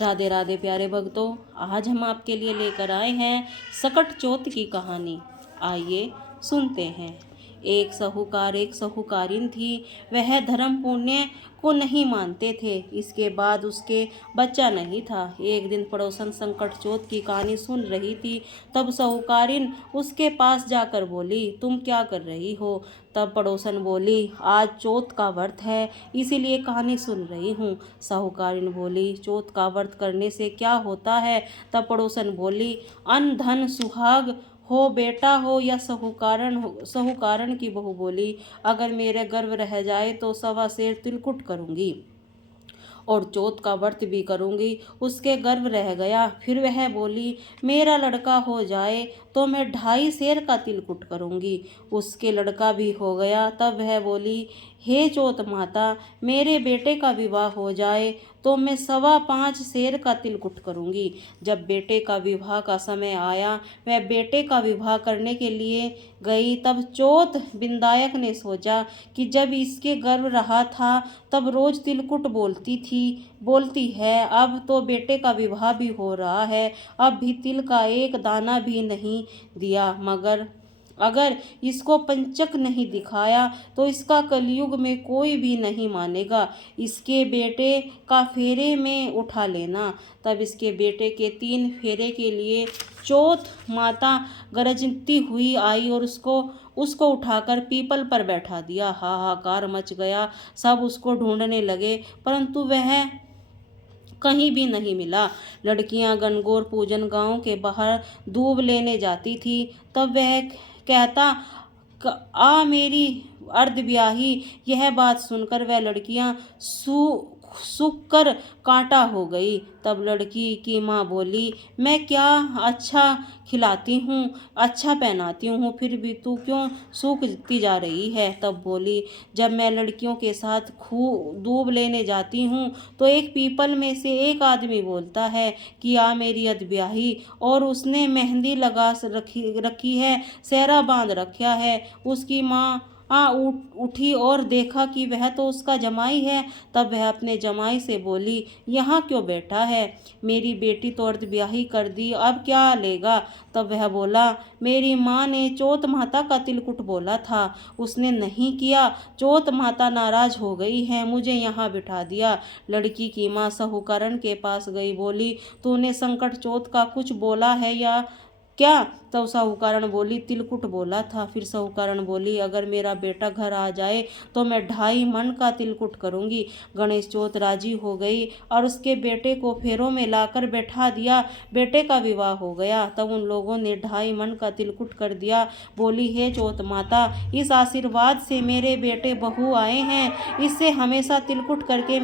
राधे राधे प्यारे भक्तों, आज हम आपके लिए लेकर आए हैं सकट चौथ की कहानी। आइए सुनते हैं। एक साहूकार एक साहूकारिन थी। वह धर्म पुण्य को नहीं मानते थे। इसके बाद उसके बच्चा नहीं था। एक दिन पड़ोसन संकट चौथ की कहानी सुन रही थी। तब साहूकारिन उसके पास जाकर बोली, तुम क्या कर रही हो? तब पड़ोसन बोली, आज चौथ का व्रत है, इसीलिए कहानी सुन रही हूँ। साहूकारिन बोली, चौथ का व्रत करने से क्या होता है? तब पड़ोसन बोली, अन्न धन सुहाग हो, बेटा हो या साहूकारण हो। साहूकारण की बहू बोली, अगर मेरे गर्भ रह जाए तो 1.25 सेर तिलकुट करूंगी और चौथ का व्रत भी करूंगी। उसके गर्भ रह गया। फिर वह बोली, मेरा लड़का हो जाए तो मैं 2.5 सेर का तिलकुट करूंगी। उसके लड़का भी हो गया। तब वह बोली, हे चौथ माता, मेरे बेटे का विवाह हो जाए तो मैं 5.25 सेर का तिलकुट करूंगी। जब बेटे का विवाह का समय आया, वह बेटे का विवाह करने के लिए गई। तब चौथ विंदायक ने सोचा कि जब इसके गर्भ रहा था तब रोज तिलकुट बोलती है, अब तो बेटे का विवाह भी हो रहा है, अब भी तिल का एक दाना भी नहीं दिया। मगर अगर इसको पंचक नहीं दिखाया तो इसका कलयुग में कोई भी नहीं मानेगा। इसके बेटे का फेरे में उठा लेना। तब इसके बेटे के 3 फेरे के लिए चौथ माता गरजती हुई आई और उसको उठाकर पीपल पर बैठा दिया। हाहाकार मच गया। सब उसको ढूंढने लगे, परंतु वह कहीं भी नहीं मिला। लड़कियां गणगौर पूजन गांव के बाहर दूब लेने जाती थी। तब वह कहता, आ मेरी अर्धब्याही। यह बात सुनकर वह लड़कियां सूख कर कांटा हो गई। तब लड़की की माँ बोली, मैं क्या अच्छा खिलाती हूँ, अच्छा पहनाती हूँ, फिर भी तू क्यों सूखती जा रही है? तब बोली, जब मैं लड़कियों के साथ दूब लेने जाती हूँ तो एक पीपल में से एक आदमी बोलता है कि आ मेरी अधब्याही, और उसने मेहंदी लगा रखी है, सेहरा बांध रखा है। उसकी माँ उठी और देखा कि वह तो उसका जमाई है। तब वह अपने जमाई से बोली, यहाँ क्यों बैठा है? मेरी बेटी तो अर्धब्याही कर दी, अब क्या लेगा? तब वह बोला, मेरी माँ ने चौथ माता का तिलकुट बोला था, उसने नहीं किया। चौथ माता नाराज हो गई है, मुझे यहाँ बिठा दिया। लड़की की माँ साहूकारण के पास गई, बोली, तूने संकट चौथ का कुछ बोला है या क्या? तब साहूकारण बोली, तिलकुट बोला था। फिर साहूकारण बोली, अगर मेरा बेटा घर आ जाए तो मैं 2.5 मन का तिलकुट करूंगी। गणेश चौथ राजी हो गई और उसके बेटे को फेरों में लाकर बैठा दिया। बेटे का विवाह हो गया। तब उन लोगों ने 2.5 मन का तिलकुट कर दिया। बोली, हे चौथ माता, इस आशीर्वाद से मेरे बेटे बहू आए हैं, इससे हमेशा तिलकुट करके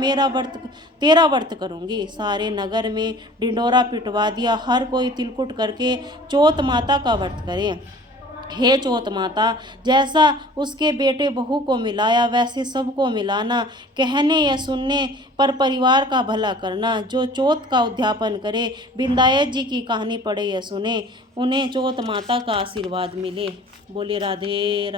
तेरा व्रत करूंगी। सारे नगर में ढिंडोरा पिटवा दिया, हर कोई तिलकुट करके चौथ माता का व्रत करे। हे चौथ माता, जैसा उसके बेटे बहू को मिलाया वैसे सबको मिलाना। कहने या सुनने पर परिवार का भला करना। जो चौथ का उद्यापन करे, विंदायक जी की कहानी पढ़े या सुने, उन्हें चौथ माता का आशीर्वाद मिले। बोले राधे।